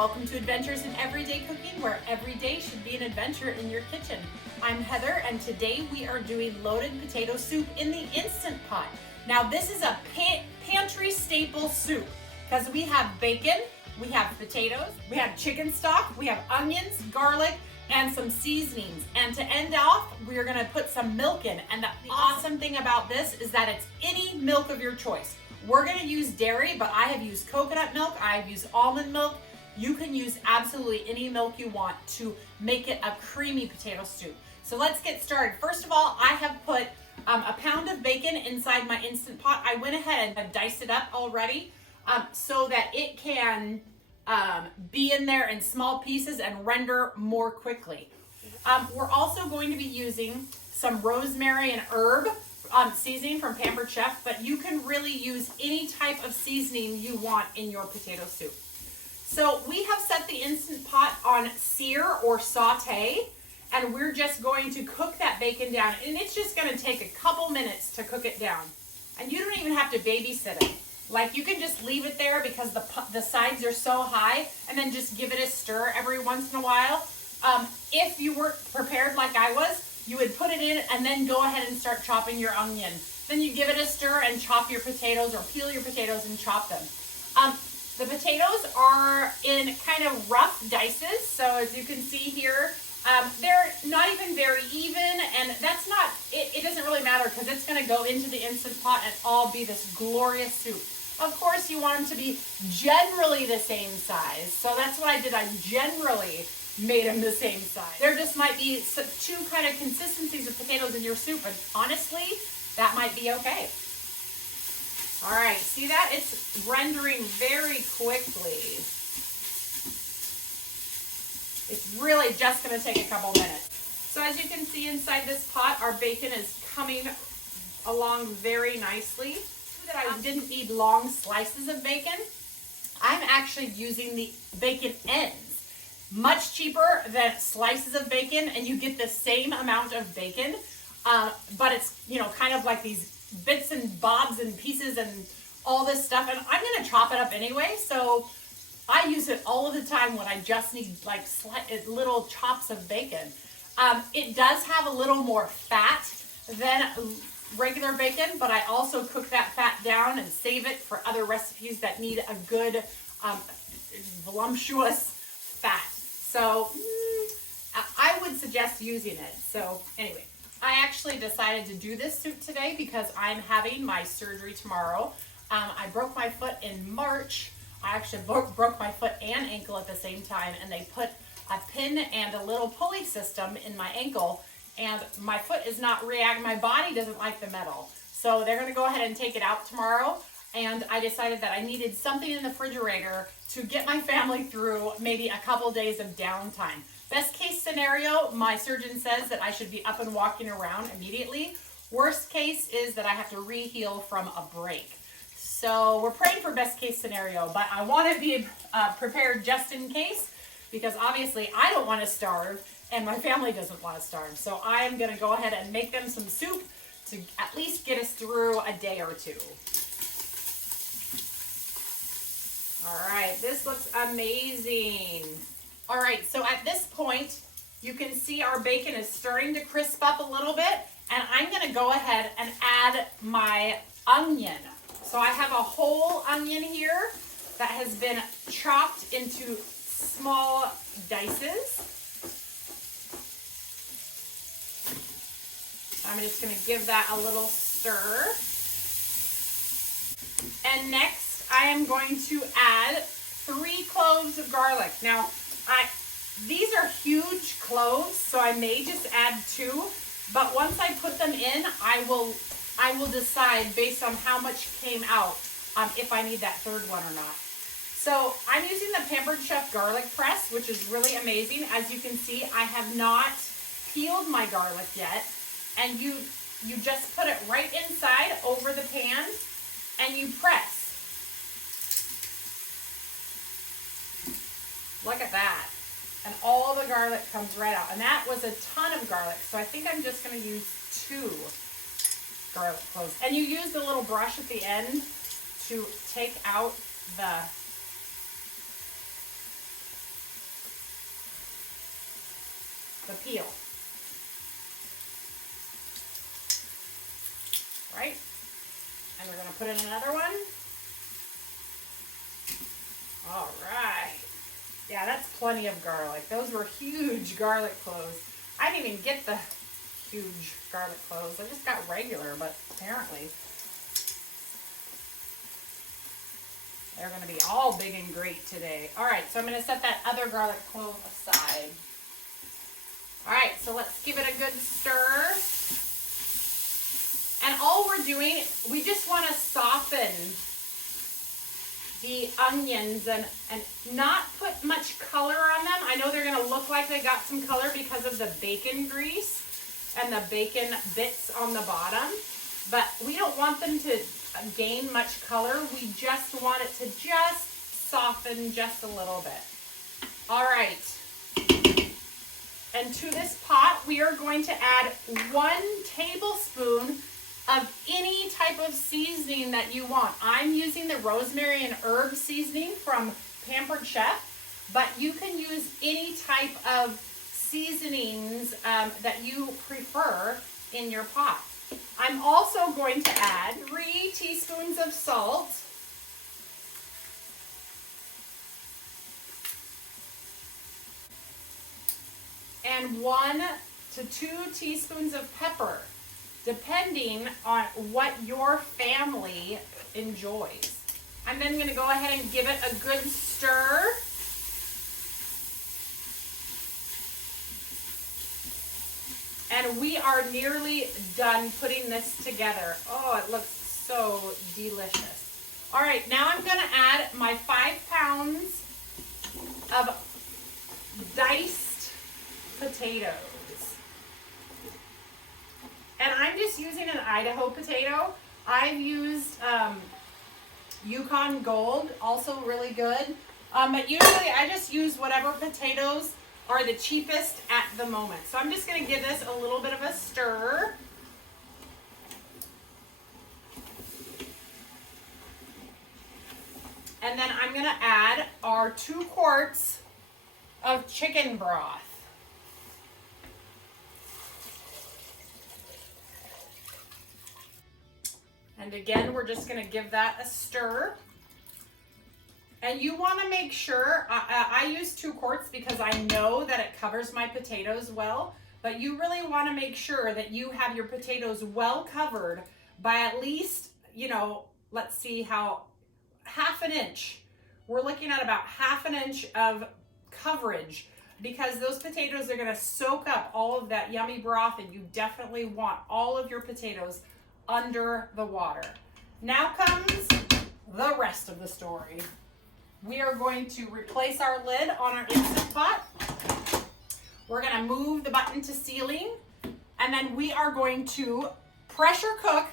welcome to Adventures in Everyday Cooking, where every day should be an adventure in your kitchen. I'm Heather, and today we are doing loaded potato soup in the Instant Pot. Now this is a pantry staple soup because we have bacon, we have potatoes, we have chicken stock, we have onions, garlic, and some seasonings. And to end off, we're gonna put some milk in. And the awesome thing about this is that it's any milk of your choice. We're gonna use dairy, but I have used coconut milk, I've used almond milk. You can use absolutely any milk you want to make it a creamy potato soup. So let's get started. First of all, I have put a pound of bacon inside my Instant Pot. I went ahead and diced it up already so that it can be in there in small pieces and render more quickly. We're also going to be using some rosemary and herb seasoning from Pampered Chef, but you can really use any type of seasoning you want in your potato soup. So we have set the Instant Pot on sear or saute, and we're just going to cook that bacon down, and it's just going to take a couple minutes to cook it down. And you don't even have to babysit it. Like, you can just leave it there because the sides are so high, and then just give it a stir every once in a while. If you weren't prepared like I was, you would put it in and then go ahead and start chopping your onion. Then you give it a stir and chop your potatoes, or peel your potatoes and chop them. The potatoes are in kind of rough dices, so as you can see here, they're not even very even, and that's not, it doesn't really matter because it's going to go into the Instant Pot and all be this glorious soup. Of course, you want them to be generally the same size, so that's what I did. I generally made them the same size. There just might be two kind of consistencies of potatoes in your soup, and honestly, that might be okay. All right, see that? It's rendering very quickly. It's really just gonna take a couple minutes. So as you can see inside this pot, our bacon is coming along very nicely. That I didn't need long slices of bacon. I'm actually using the bacon ends. Much cheaper than slices of bacon, and you get the same amount of bacon, but it's, you know, kind of like these bits and bobs and pieces and all this stuff, and I'm gonna chop it up anyway, so I use it all of the time when I just need like little chops of bacon. It does have a little more fat than regular bacon, but I also cook that fat down and save it for other recipes that need a good voluptuous fat. So I would suggest using it. So anyway, I actually decided to do this soup today because I'm having my surgery tomorrow. I broke my foot in March. I actually broke my foot and ankle at the same time, and they put a pin and a little pulley system in my ankle, and my foot is not reacting. My body doesn't like the metal. So they're gonna go ahead and take it out tomorrow, and I decided that I needed something in the refrigerator to get my family through maybe a couple days of downtime. Best case scenario, my surgeon says that I should be up and walking around immediately. Worst case is that I have to reheal from a break. So we're praying for best case scenario, but I want to be prepared just in case, because obviously I don't want to starve and my family doesn't want to starve. So I'm going to go ahead and make them some soup to at least get us through a day or two. All right, this looks amazing. All right, so at this point, you can see our bacon is starting to crisp up a little bit, and I'm gonna go ahead and add my onion. So I have a whole onion here that has been chopped into small dices. I'm just gonna give that a little stir. And next, I am going to add 3 cloves of garlic. Now, these are huge cloves, so I may just add 2, but once I put them in, I will decide based on how much came out if I need that third one or not. So I'm using the Pampered Chef garlic press, which is really amazing. As you can see, I have not peeled my garlic yet, and you just put it right inside over the pan and you press. Look at that. And all the garlic comes right out. And that was a ton of garlic, so I think I'm just going to use 2 garlic cloves. And you use the little brush at the end to take out the the peel. Right? And we're gonna put in another one. All right. Yeah, that's plenty of garlic. Those were huge garlic cloves. I didn't even get the huge garlic cloves. I just got regular, but apparently they're going to be all big and great today. All right, so I'm going to set that other garlic clove aside. All right, so let's give it a good stir. And all we're doing, we just want to soften the onions and not put much color on them. I know they're going to look like they got some color because of the bacon grease and the bacon bits on the bottom, but we don't want them to gain much color. We just want it to just soften just a little bit. All right. And to this pot, we are going to add 1 tablespoon of any type of seasoning that you want. I'm using the rosemary and herb seasoning from Pampered Chef, but you can use any type of seasonings that you prefer in your pot. I'm also going to add 3 teaspoons of salt, and 1 to 2 teaspoons of pepper, depending on what your family enjoys. I'm then going to go ahead and give it a good stir. And we are nearly done putting this together. Oh, it looks so delicious. All right, now I'm gonna add my 5 pounds of diced potatoes. And I'm just using an Idaho potato. I've used Yukon Gold, also really good. But usually I just use whatever potatoes are the cheapest at the moment. So I'm just gonna give this a little bit of a stir. And then I'm gonna add our 2 quarts of chicken broth. And again, we're just gonna give that a stir. And you wanna make sure, I use 2 quarts because I know that it covers my potatoes well, but you really wanna make sure that you have your potatoes well covered by at least, let's see how, half an inch. We're looking at about half an inch of coverage because those potatoes are gonna soak up all of that yummy broth, and you definitely want all of your potatoes under the water. Now comes the rest of the story. We are going to replace our lid on our Instant Pot. We're gonna move the button to sealing, and then we are going to pressure cook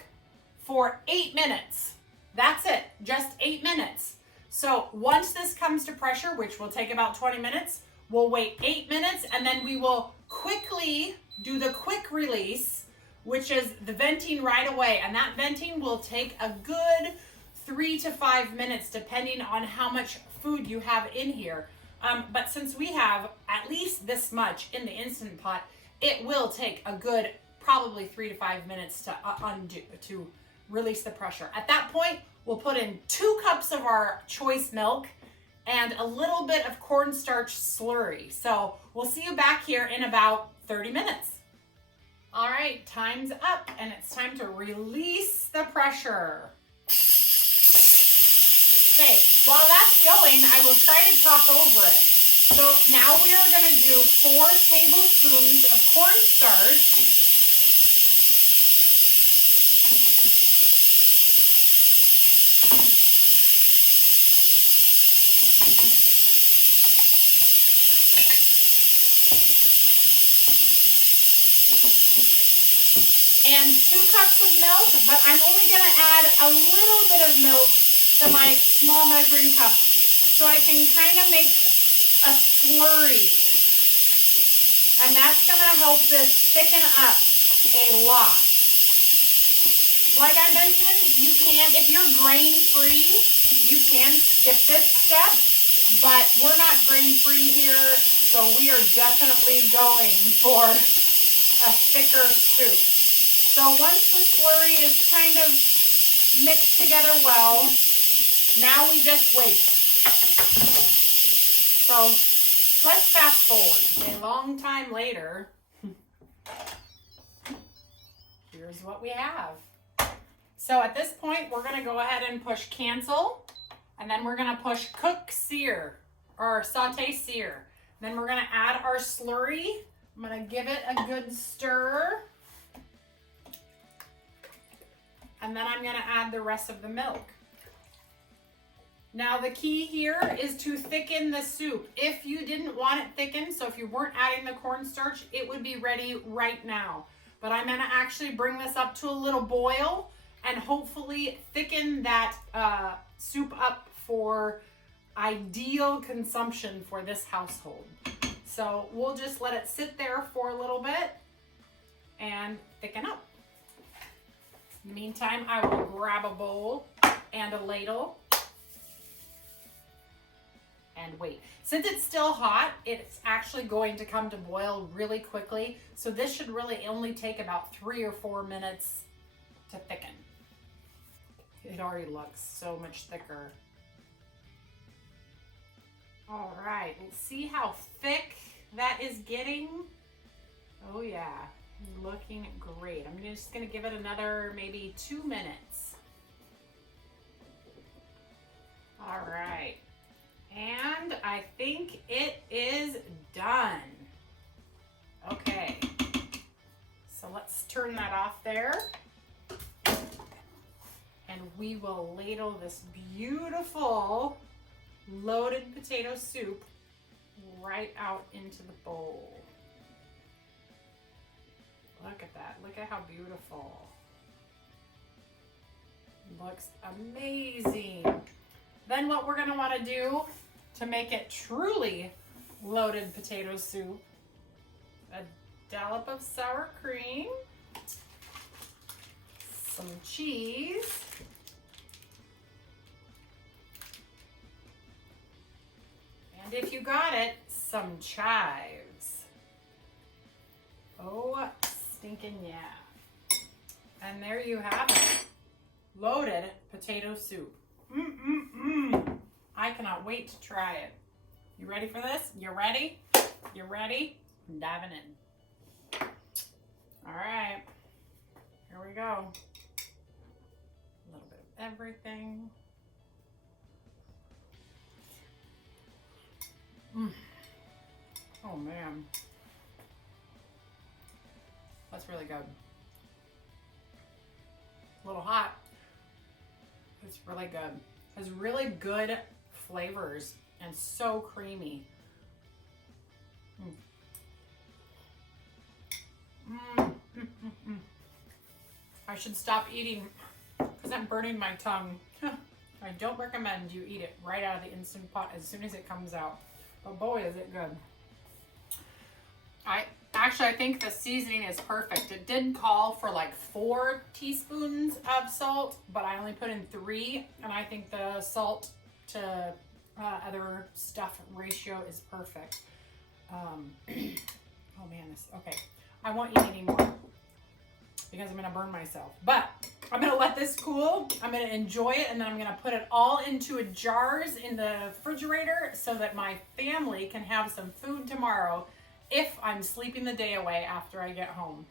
for 8 minutes. That's it, just 8 minutes. So once this comes to pressure, which will take about 20 minutes, we'll wait 8 minutes, and then we will quickly do the quick release, which is the venting right away. And that venting will take a good 3 to 5 minutes, depending on how much food you have in here. But since we have at least this much in the Instant Pot, it will take a good probably 3 to 5 minutes to release the pressure. At that point, we'll put in 2 cups of our choice milk and a little bit of cornstarch slurry. So we'll see you back here in about 30 minutes. All right, time's up, and it's time to release the pressure. Okay, while that's going, I will try to talk over it. So now we are gonna do 4 tablespoons of cornstarch. And 2 cups of milk, but I'm only gonna add a little bit of milk to my small measuring cup so I can kind of make a slurry. And that's gonna help this thicken up a lot. Like I mentioned, you can, if you're grain-free, you can skip this step, but we're not grain-free here, so So we are definitely going for a thicker soup. So once the slurry is kind of mixed together well, now we just wait. So let's fast forward. A long time later, here's what we have. So at this point, we're gonna go ahead and push cancel, and then we're gonna push cook sear, or saute sear. Then we're gonna add our slurry. I'm gonna give it a good stir. And then I'm gonna add the rest of the milk. Now the key here is to thicken the soup. If you didn't want it thickened, so if you weren't adding the cornstarch, it would be ready right now. But I'm gonna actually bring this up to a little boil and hopefully thicken that soup up for ideal consumption for this household. So we'll just let it sit there for a little bit and thicken up. In the meantime, I will grab a bowl and a ladle and wait. Since it's still hot, it's actually going to come to boil really quickly. So this should really only take about 3 or 4 minutes to thicken. It already looks so much thicker. All right, let's see how thick that is getting. Oh yeah, looking great. I'm just gonna give it another maybe 2 minutes. All right, and I think it is done. Okay, so let's turn that off there. And we will ladle this beautiful loaded potato soup right out into the bowl. Look at that. Look at how beautiful. Looks amazing. Then what we're going to want to do to make it truly loaded potato soup, a dollop of sour cream, some cheese, and if you got it, some chives. Oh, stinking yeah. And there you have it. Loaded potato soup. I cannot wait to try it. You ready for this? You ready? You ready? I'm diving in. All right. Here we go. A little bit of everything. Oh man. That's really good. A little hot. It's really good. It has really good flavors and so creamy. I should stop eating because I'm burning my tongue. I don't recommend you eat it right out of the Instant Pot as soon as it comes out. But boy, is it good. I think the seasoning is perfect. It did call for like 4 teaspoons of salt, but I only put in 3, and I think the salt to other stuff ratio is perfect. Oh man, okay. I won't eat any more because I'm gonna burn myself. But I'm gonna let this cool. I'm gonna enjoy it, and then I'm gonna put it all into jars in the refrigerator so that my family can have some food tomorrow if I'm sleeping the day away after I get home.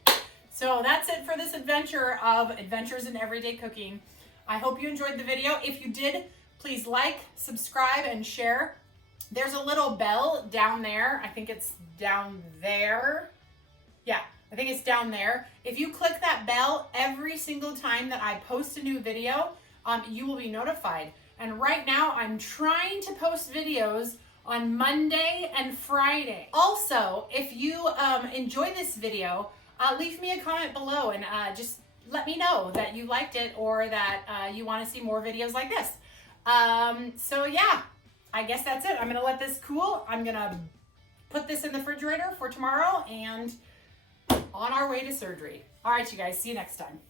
So that's it for this adventure of Adventures in Everyday Cooking. I hope you enjoyed the video. If you did, please like, subscribe, and share. There's a little bell down there. I think it's down there. Yeah, I think it's down there. If you click that bell every single time that I post a new video, you will be notified. And right now I'm trying to post videos on Monday and Friday. Also, if you enjoy this video, leave me a comment below and just let me know that you liked it or that you want to see more videos like this. So yeah, I guess that's it. I'm gonna let this cool. I'm gonna put this in the refrigerator for tomorrow and on our way to surgery. All right, you guys, see you next time.